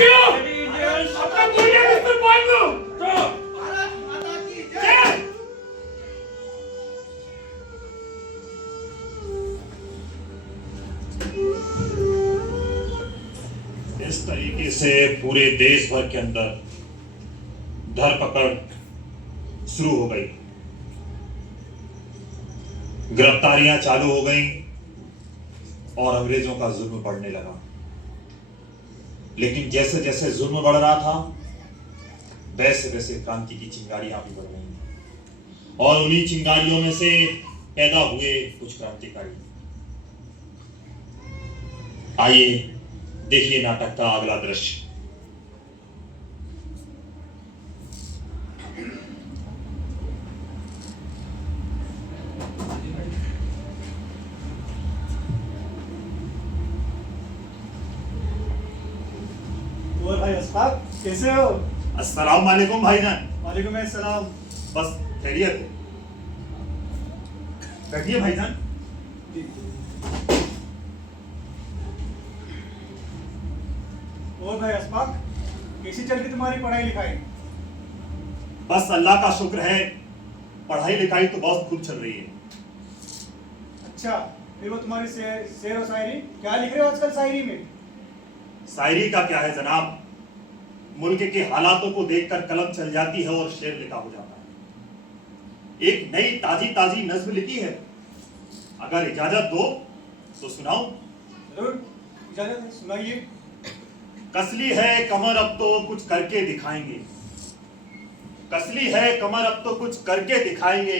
अपना दुनिया बिस्तर बांध लो। भारत माता की जय। इस तरीके से पूरे देश भर के अंदर धरपकड़ शुरू हो गई, गिरफ्तारियां चालू हो गईं और अंग्रेजों का जुल्म बढ़ने लगा। लेकिन जैसे जैसे जुल्म बढ़ रहा था वैसे वैसे क्रांति की चिंगारियां भी बढ़ रही और उन्हीं चिंगारियों में से पैदा हुए कुछ क्रांतिकारी। आइए देखिए नाटक का अगला दृश्य। और भाई अस्फाक कैसे हो? अस्सलाम वालेकुम भाईजान। वालेकुम अस्सलाम। बस खैरियत है? बैठिए भाईजान। और भाई अस्फाक कैसी चल रही तुम्हारी पढ़ाई लिखाई? बस अल्लाह का शुक्र है, पढ़ाई लिखाई तो बहुत खूब चल रही है। अच्छा, फिर वो तुम्हारी शेर और शायरी क्या लिख रहे हो आजकल शायरी में? शायरी का क्या है जनाब, मुल्क के हालातों को देखकर कलम चल जाती है और शेर लिखा हो जाता है। एक नई ताजी ताजी नज्म लिखी है, अगर इजाजत दो तो सुनाऊं? जरूर, इजाजत है, सुनाइए। कसली है कमर अब तो कुछ करके दिखाएंगे, कसली है कमर अब तो कुछ करके दिखाएंगे,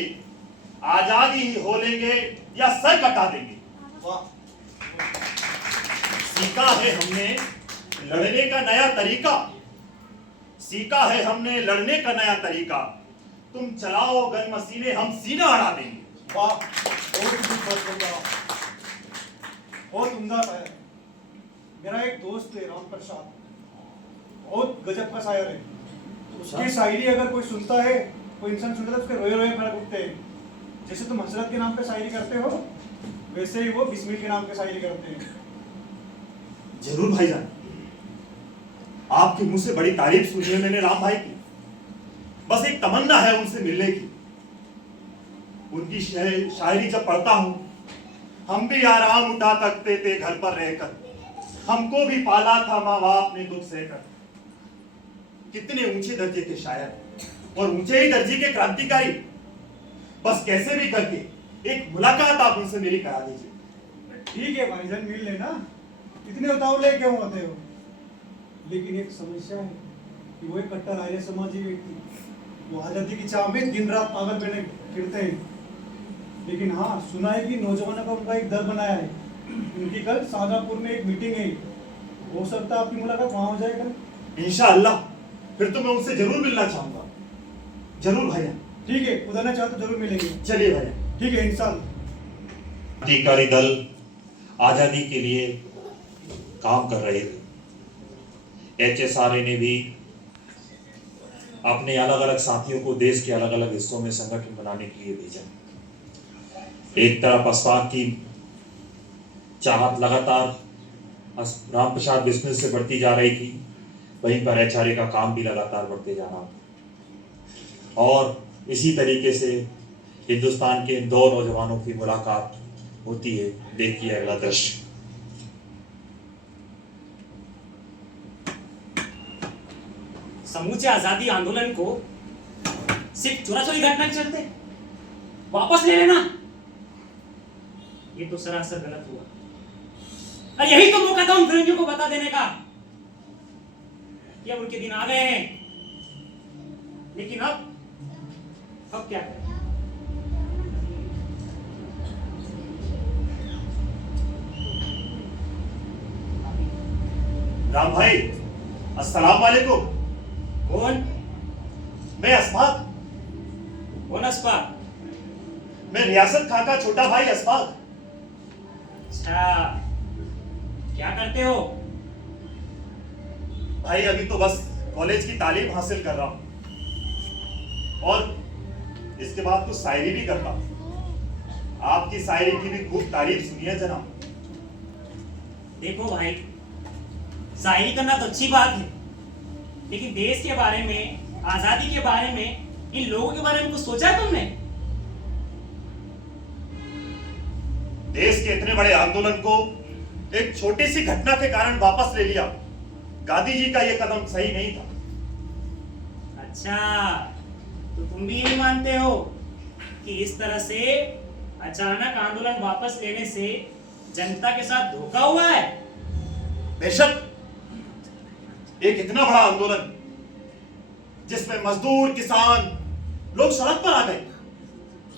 आजादी ही हो लेंगे या सर कटा देंगे। वाह। सीखा है हमने लड़ने का नया तरीका, सीखा है हमने लड़ने का नया तरीका, तुम चलाओ गन मशीने हम सीना अड़ा देंगे। वाह, बहुत उम्दा है। मेरा एक दोस्त है राम प्रसाद, बहुत गजब का शायर है। उसकी शायरी अगर कोई सुनता है, कोई इंसान सुनता है, उसके रोए रोए खड़े उठते हैं। जैसे तुम हसरत के नाम पे शायरी करते हो, वैसे ही वो बिस्मिल के नाम पे शायरी करते हैं। जरूर भाईजान, आपके मुंह से बड़ी तारीफ सुनी है मैंने राम भाई की। बस एक तमन्ना है उनसे मिलने की। उनकी शायरी जब पढ़ता हूं, हम भी आराम उठा सकते थे घर पर रहकर, हमको भी पाला था माँ बाप ने दुख सहकर। कितने ऊंचे दर्जे के शायर और ऊंचे ही दर्जे के क्रांतिकारी, बस कैसे भी करके एक मुलाकात आप उनसे मेरी करा दीजिए। ठीक है भाईजान, मिल लेना, इतने उतावले क्यों होते हो? लेकिन एक समस्या है कि वो एक कट्टर आर्य समाजी व्यक्ति, वो आजादी की चाह में दिन रात पागल बने फिरते हैं। लेकिन हाँ, सुना है कि नौजवानों का उनका एक दल बनाया है। उनकी कल शाहजहांपुर में एक मीटिंग है, हो सकता है आपकी मुलाकात वहां हो जाएगा। इंशाअल्लाह, फिर तो मैं उनसे जरूर मिलना चाहूंगा। जरूर भैया। ठीक है, खुदा ना चाहे तो जरूर मिलेंगे। चलिए भैया। ठीक है, इंशाअल्लाह। क्रांतिकारी दल आजादी के लिए काम कर रहे थे। HSRA ने भी अपने अलग अलग साथियों को देश के अलग अलग हिस्सों में संगठन बनाने के लिए भेजा। एक तरफ अशफाक की चाहत लगातार राम प्रसाद बिस्मिल से बढ़ती जा रही थी, वहीं पर HRA का काम भी लगातार बढ़ते जा रहा था। और इसी तरीके से हिंदुस्तान के इन दो नौजवानों की मुलाकात होती है। देखिए अगला दृश्य। समूचे आजादी आंदोलन को सिर्फ चोरा चोरी घटना के चलते वापस ले लेना, ये तो सरासर गलत हुआ। और यही तो मौका था उन फिरंगियों को बता देने का कि अब उनके दिन आ गए हैं। लेकिन अब क्या करें? राम भाई, अस्सलाम वालेकुम। कौन? मैं अशफाक। कौन अशफाक? मैं रियासत खां का छोटा भाई अशफाक। अच्छा, क्या करते हो? भाई अभी तो बस कॉलेज की तालीम हासिल कर रहा हूं और इसके बाद तो शायरी भी करता हूं। आपकी शायरी की भी खूब तारीफ सुनी है जनाब। देखो भाई, शायरी करना तो अच्छी बात है, लेकिन देश के बारे में, आजादी के बारे में, इन लोगों के बारे में कुछ सोचा है तुमने? देश के इतने बड़े आंदोलन को एक छोटी सी घटना के कारण वापस ले लिया। गांधी जी का यह कदम सही नहीं था। अच्छा, तो तुम भी यही मानते हो कि इस तरह से अचानक आंदोलन वापस लेने से जनता के साथ धोखा हुआ है? बेशक, एक इतना बड़ा आंदोलन जिसमें मजदूर, किसान लोग सड़क पर आ गए,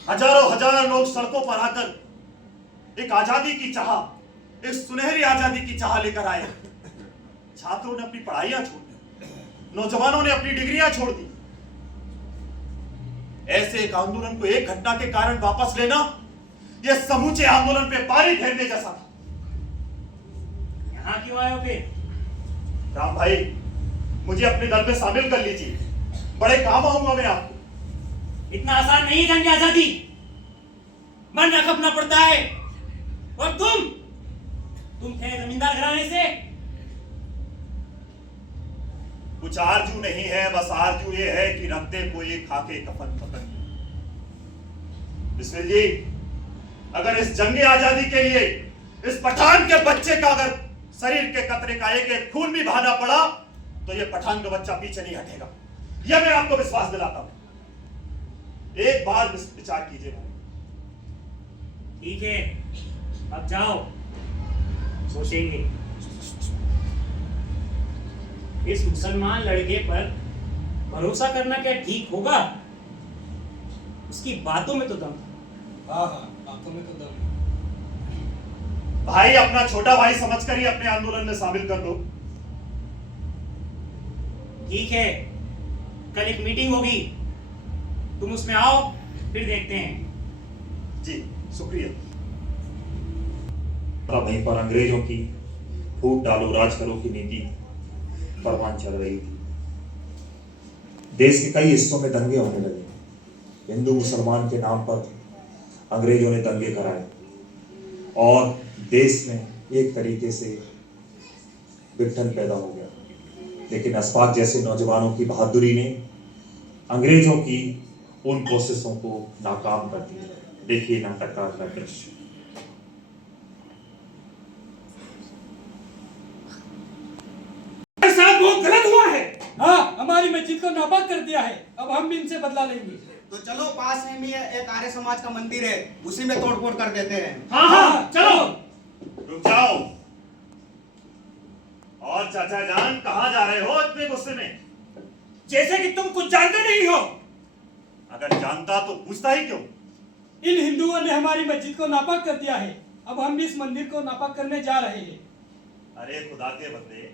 हजारों हजार लोग सड़कों पर आकर एक आजादी की चाह, एक सुनहरी आजादी की चाह लेकर आए। छात्रों ने अपनी पढ़ाइयां छोड़ दी, नौजवानों ने अपनी डिग्रियां छोड़ दी। ऐसे एक आंदोलन को एक घटना के कारण वापस लेना, यह समूचे आंदोलन पे पानी फेरने जैसा था। यहाँ क्यों आए हो फिर? राम भाई, मुझे अपने दल में शामिल कर लीजिए, बड़े काम आऊंगा मैं आपको। इतना आसान नहीं है जंग आजादी, मन रखना पड़ता है। और तुम थे जमींदार घराने से। कुछ आरजू नहीं है, बस आरजू ये है कि रखते कोई खाके कफन पतन। बिस्मिल जी, अगर इस जंगे आजादी के लिए इस पठान के बच्चे का अगर शरीर के कतरे का एक खून भी बहाना पड़ा तो ये पठान का बच्चा पीछे नहीं हटेगा, यह मैं आपको विश्वास दिलाता हूं। एक बार विचार कीजिए। ठीक है, अब जाओ, सोचेंगे। इस मुसलमान लड़के पर भरोसा करना क्या ठीक होगा? उसकी बातों में तो दम था। हाँ हाँ, बातों में तो दम। भाई, अपना छोटा भाई समझकर ही अपने आंदोलन में शामिल कर दो। ठीक है, कल एक मीटिंग होगी, तुम उसमें आओ, फिर देखते हैं। जी शुक्रिया। वहीं पर अंग्रेजों की फूट डालो राज करो की नीति परवान चल रही थी। देश के कई हिस्सों में दंगे होने लगे। हिंदू मुसलमान के नाम पर अंग्रेजों ने दंगे कराए और देश में एक तरीके से विघटन पैदा हो गया। लेकिन अशफाक जैसे नौजवानों की बहादुरी ने अंग्रेजों की उन कोशिशों को नाकाम कर दिया। देखिए नाटक का अगला दृश्य। साथ बहुत गलत हुआ है। हाँ, हमारी मस्जिद को नापाक कर दिया है। अब हम भी इनसे बदला लेंगे। तो चलो, पास में ही एक आर्य समाज का मंदिर है, उसी में तोड़फोड़ कर देते हैं। हाँ हाँ, चलो। रुक जाओ। और चाचा जान, कहां जा रहे हो इतने गुस्से में? जैसे कि तुम कुछ जानते नहीं हो। अगर जानता तो पूछता ही क्यों? इन हिंदुओं ने हमारी मस्जिद को नापाक कर दिया है। अब हम भी इस मंदिर को नापाक करने जा रहे हैं। अरे खुदा के बंदे,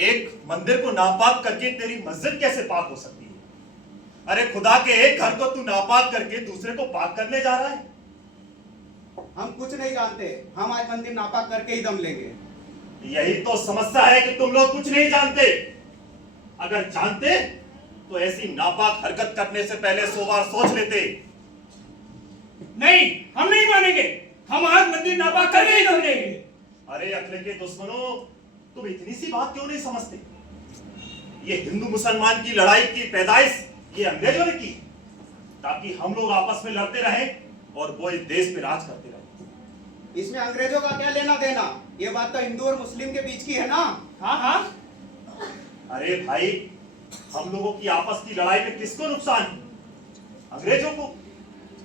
एक मंदिर को नापाक करके तेरी मस्जिद कैसे पाक हो सकती है? अरे खुदा के एक घर को तू नापाक करके दूसरे को पाक करने जा रहा है। हम कुछ नहीं जानते, हम आज मंदिर नापाक करके ही दम लेंगे। यही तो समस्या है कि तुम लोग कुछ नहीं जानते। अगर जानते तो ऐसी नापाक हरकत करने से पहले 100 बार सोच लेते। नहीं, हम नहीं मानेंगे। हम आज मंदिर नापाक करके ही दम लेंगे। अरे अकल के दुश्मनों, तुम इतनी सी बात क्यों नहीं समझते? ये हिंदू मुसलमान की लड़ाई की पैदाइश ये अंग्रेजों ने की, ताकि हम लोग आपस में लड़ते रहे और वो इस देश पे राज करते रहे। इसमें अंग्रेजों का क्या लेना देना? ये बात तो हिंदू और मुस्लिम के बीच की है ना। हाँ हाँ। अरे भाई, हम लोगों की आपस की लड़ाई में किसको नुकसान? अंग्रेजों को।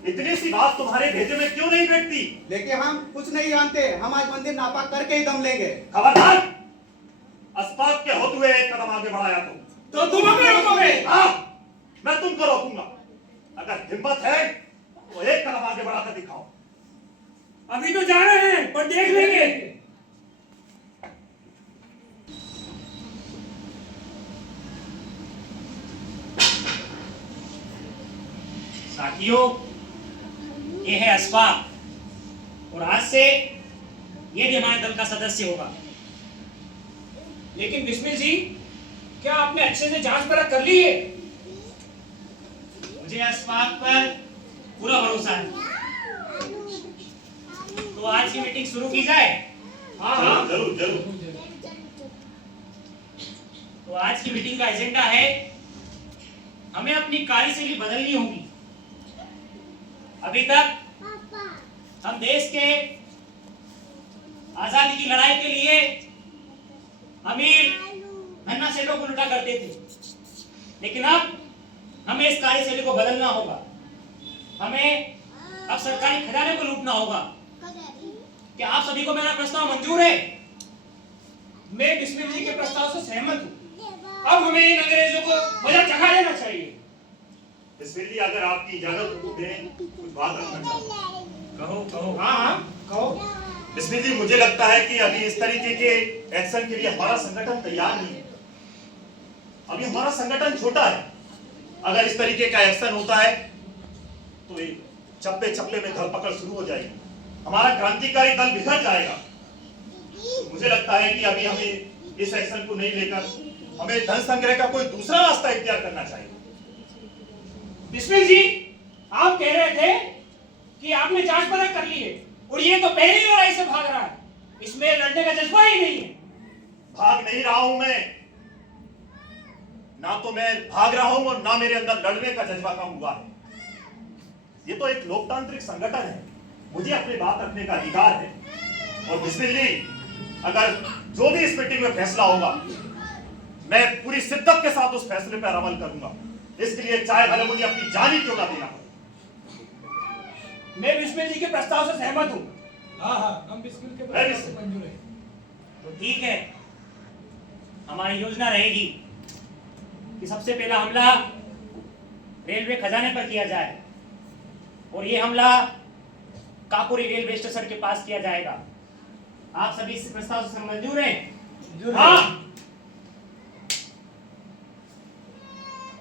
इतनी सी बात तुम्हारे भेजे में क्यों नहीं बैठती? लेकिन हम कुछ नहीं जानते, हम आज मंदिर नापाक करके ही दम लेंगे। खबरदार! अशफाक के होते हुए एक कदम आगे बढ़ाया तो तुम हमें रोकोगे? हाँ, मैं तुमको रोकूंगा। अगर हिम्मत है तो एक कदम आगे बढ़ाकर दिखाओ। अभी तो जा रहे हैं, पर देख लेंगे। साथियों, ये है अशफाक और आज से ये भी हमारे दल का सदस्य होगा। लेकिन बिस्मिल जी, क्या आपने अच्छे से जांच परख कर ली है? मुझे अशफाक पर पूरा भरोसा है। तो आज की मीटिंग शुरू की जाए। हाँ हाँ। जरूर जरूर। आज की मीटिंग का एजेंडा है, हमें अपनी कार्यशैली बदलनी होगी। अभी तक हम देश के आजादी की लड़ाई के लिए अमीर धन्ना सेठों को लूटा करते थे, लेकिन अब हमें इस कार्यशैली को बदलना होगा। हमें अब सरकारी खजाने को लूटना होगा। क्या आप सभी को मेरा प्रस्ताव मंजूर है? मैं बिस्मिल जी के प्रस्ताव से सहमत हूँ। अब हमें इन अंग्रेजों को मजा चखा लेना चाहिए। बिस्मिल जी, अगर आपकी इजाजत हो तो मैं कुछ बात रखना चाहूँगा। कहो कहो। हाँ कहो। बिस्मिल जी, मुझे लगता है कि अभी इस तरीके के एक्शन के लिए हमारा संगठन तैयार नहीं है। अभी हमारा संगठन छोटा है। अगर इस तरीके का एक्शन होता है तो एक चप्पे चप्पे में धरपकड़ शुरू हो जाएगी, हमारा क्रांतिकारी दल बिखर जाएगा। मुझे लगता है कि अभी हमें इस एक्शन को नहीं लेकर हमें धन संग्रह का कोई दूसरा रास्ता इख्तियार करना चाहिए। बिस्मिल जी, आप कह रहे थे कि आपने जांच परख कर ली है और ये तो पहली लड़ाई से भाग रहा है। इसमें लड़ने का जज्बा ही नहीं है। भाग नहीं रहा हूं मैं, ना तो मैं भाग रहा हूं और ना मेरे अंदर लड़ने का जज्बा कम हुआ है। ये तो एक लोकतांत्रिक संगठन है, मुझे अपनी बात रखने का अधिकार है। और बिस्मिल जी, अगर जो भी इस मीटिंग में फैसला होगा, मैं पूरी शिद्दत के साथ उस फैसले पर अमल करूंगा। इसके लिए चाहे भले मुझे अपनी जान ही क्यों ना देना पड़े। मैं बिस्मिल जी के प्रस्ताव से सहमत हूँ। हाँ, हम बिस्मिल के प्रस्ताव से मंजूर है। तो ठीक है, हमारी योजना रहेगी कि सबसे पहला हमला रेलवे खजाने पर किया जाए और ये हमला काकोरी रेलवे स्टेशन के पास किया जाएगा। आप सभी इस प्रस्ताव से मंजूर हैं? हाँ।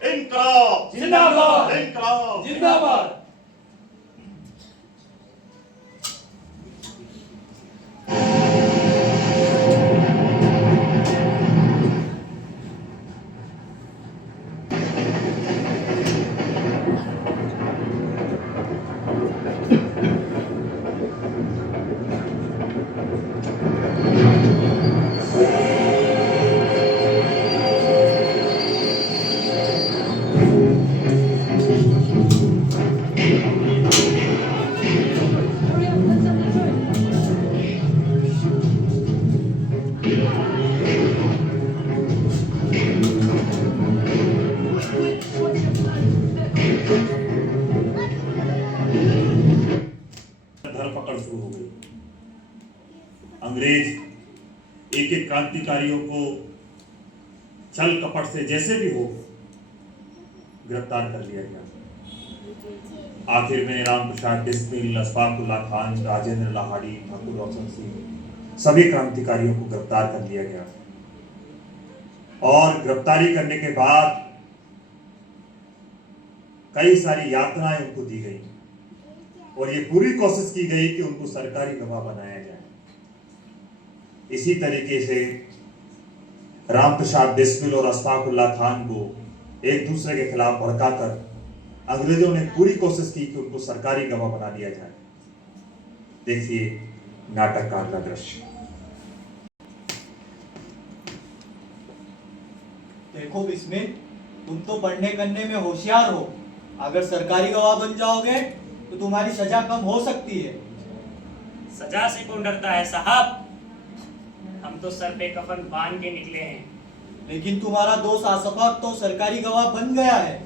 इनकलाब जिंदाबाद। इनकलाब जिंदाबाद। धरपकड़ शुरू हो गई। अंग्रेज एक एक क्रांतिकारियों को छल कपट से जैसे भी हो गिरफ्तार कर लिया गया। आखिर में राम प्रसाद बिस्मिल, अशफाकुल्लाह खान, राजेंद्र लाहाड़ी, ठाकुर रोशन सिंह सभी क्रांतिकारियों को गिरफ्तार कर लिया गया। और गिरफ्तारी करने के बाद कई सारी यातनाएं उनको दी गई और ये पूरी कोशिश की गई कि उनको सरकारी गवाह बनाया जाए। इसी तरीके से राम प्रसाद बिस्मिल और अशफाकुल्लाह खान को एक दूसरे के खिलाफ भड़काकर अंग्रेजों ने पूरी कोशिश की कि उनको सरकारी गवाह बना दिया जाए। देखिए नाटककार का दृश्य। देखो बिस्मिल, तुम तो पढ़ने करने में होशियार हो। अगर सरकारी गवाह बन जाओगे तो तुम्हारी सजा कम हो सकती है। सजा से कौन डरता है साहब? हम तो सर पे कफन बांध के निकले हैं। लेकिन तुम्हारा दोस्त आसफाक तो सरकारी गवाह बन गया है।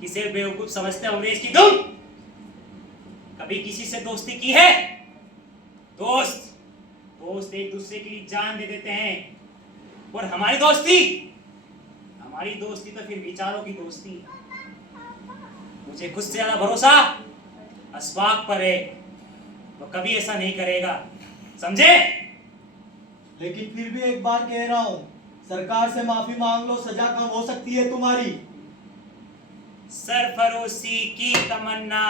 किसे बेवकूफ समझते हो अंग्रेज की तुम? कभी किसी से दोस्ती की है? दोस्त एक दूसरे के लिए जान दे देते हैं। और हमारी दोस्ती तो फिर विचारों की दोस्ती। मुझे खुद से ज्यादा भरोसा अशफाक पर है, वो कभी ऐसा नहीं करेगा, समझे? लेकिन फिर भी एक बार कह रहा हूँ, सरकार से माफी मांग लो, सजा कम हो सकती है तुम्हारी। सरफरोशी की तमन्ना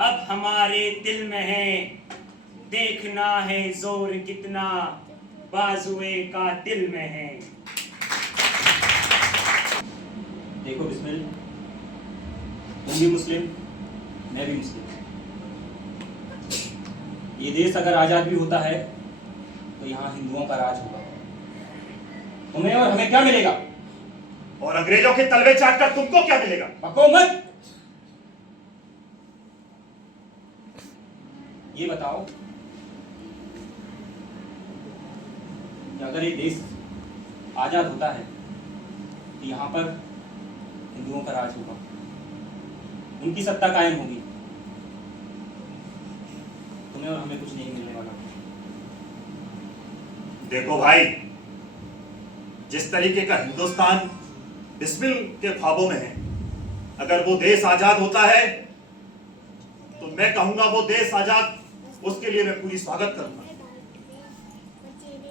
अब हमारे दिल में है, देखना है जोर कितना बाजुए का दिल में है। देखो बिस्मिल, तुम भी मुस्लिम, मैं भी मुस्लिम। ये देश अगर आज़ाद भी होता है तो यहाँ हिंदुओं का राज होगा। तुम्हें और हमें क्या मिलेगा? और अंग्रेजों के तलवे चाटकर तुमको क्या मिलेगा? बको मत। ये बताओ कि अगर ये देश आजाद होता है तो यहाँ पर हिंदुओं का राज होगा, उनकी सत्ता कायम होगी, तुम्हें और हमें कुछ नहीं मिलने वाला। देखो भाई, जिस तरीके का हिंदुस्तान बिस्मिल के ख्वाबों में है, अगर वो देश आजाद होता है तो मैं कहूंगा वो देश आजाद, उसके लिए मैं पूरी स्वागत करूंगा।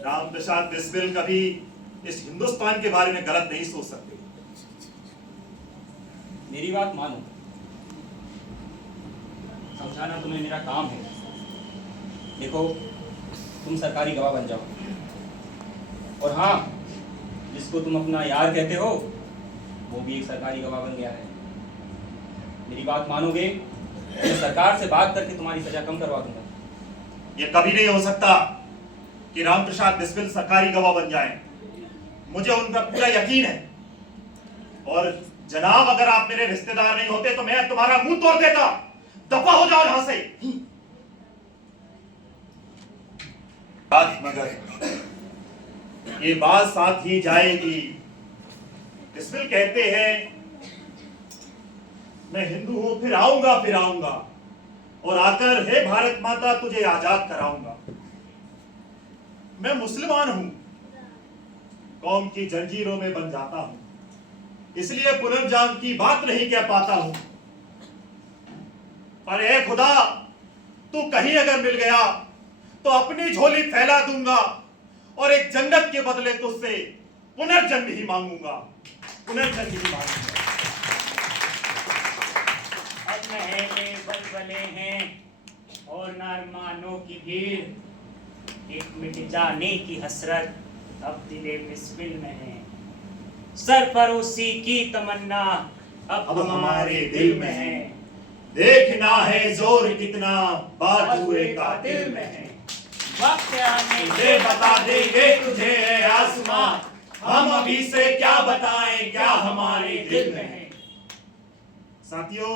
राम प्रसाद बिस्मिल कभी इस हिंदुस्तान के बारे में गलत नहीं सोच सकते। मेरी बात मानो, समझाना तुम्हें मेरा काम है। देखो, तुम सरकारी गवाह बन जाओ, और हाँ, जिसको तुम अपना यार कहते हो वो भी एक सरकारी गवाह बन गया है। मेरी बात मानोगे तो सरकार से बात करके तुम्हारी सजा कम करवा दूंगा। ये कभी नहीं हो सकता कि राम प्रसाद बिस्मिल सरकारी गवाह बन जाएं। मुझे उन पर पूरा यकीन है। और जनाब, अगर आप मेरे रिश्तेदार नहीं होते तो मैं तुम्हारा मुंह तोड़ देता। दफा हो जाओ यहां से। मगर ये बात साथ ही जाएगी। बिस्मिल कहते हैं, मैं हिंदू हूं, फिर आऊंगा और आकर हे भारत माता तुझे आजाद कराऊंगा। मैं मुसलमान हूं, कौम की जंजीरों में बन जाता हूं, इसलिए पुनर्जन्म की बात नहीं कह पाता हूं। पर ए खुदा, तू कहीं अगर मिल गया तो अपनी झोली फैला दूंगा और एक जन्नत के बदले तुझसे पुनर्जन्म ही मांगूंगा। अब महले बलबले हैं और नारमानों की भीड़, एक मिट जाने की हसरत अब दिले बिस्मिल में है। सरफरोशी की तमन्ना अब हमारे दिल में है। देखना है जोर कितना बात हुए का दिल में है। वक्त आने तुझे बता देंगे तुझे है आसमां, हम अभी से क्या बताएं क्या हमारे दिल में है। साथियों,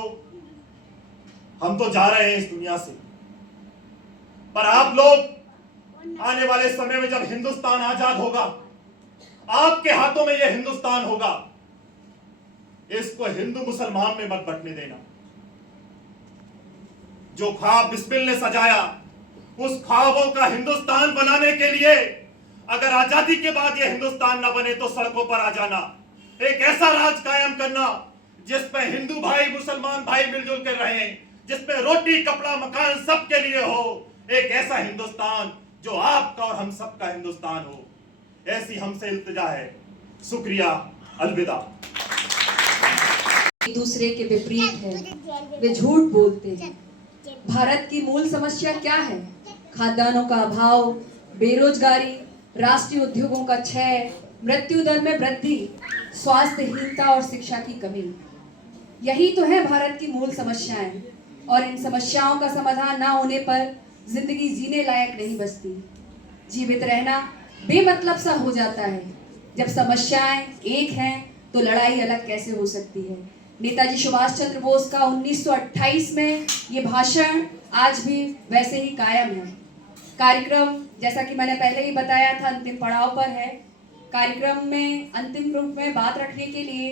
हम तो जा रहे हैं इस दुनिया से, पर आप लोग आने वाले समय में जब हिंदुस्तान आजाद होगा, आपके हाथों में यह हिंदुस्तान होगा। इसको हिंदू मुसलमान में मत बंटने देना। जो ख्वाब बिस्मिल ने सजाया, उस ख्वाबों का हिंदुस्तान बनाने के लिए अगर आजादी के बाद यह हिंदुस्तान न बने तो सड़कों पर आ जाना, एक ऐसा राज कायम करना जिसमें हिंदू भाई मुसलमान भाई मिलजुल कर रहें, जिसमें रोटी कपड़ा मकान सबके लिए हो। एक ऐसा हिंदुस्तान जो आपका और हम सबका हिंदुस्तान हो। ऐसी हमसे इल्तिजा है। शुक्रिया, अलविदा। एक दूसरे के विपरीत है, वे झूठ बोलते हैं। भारत की मूल समस्या क्या है? खाद्यान्नों का अभाव, बेरोजगारी, राष्ट्रीय उद्योगों का क्षय, मृत्यु दर में वृद्धि, स्वास्थ्यहीनता और शिक्षा की कमी। यही तो है भारत की मूल समस्याएं, और इन समस्याओं का समाधान ना होने पर जिंदगी जीने लायक नहीं बचती। जीवित रहना बेमतलब सा हो जाता है। जब समस्याएं एक हैं तो लड़ाई अलग कैसे हो सकती है? नेताजी सुभाष चंद्र बोस का 1928 में ये भाषण आज भी वैसे ही कायम है। कार्यक्रम, जैसा कि मैंने पहले ही बताया था, अंतिम पड़ाव पर है। कार्यक्रम में अंतिम रूप में बात रखने के लिए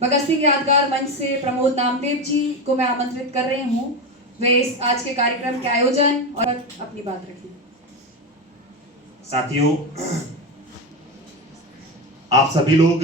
भगत सिंह यादगार मंच से प्रमोद नामदेव जी को मैं आमंत्रित कर रही हूँ। वे इस आज के कार्यक्रम के आयोजन और अपनी बात रखें। साथियों, आप सभी लोग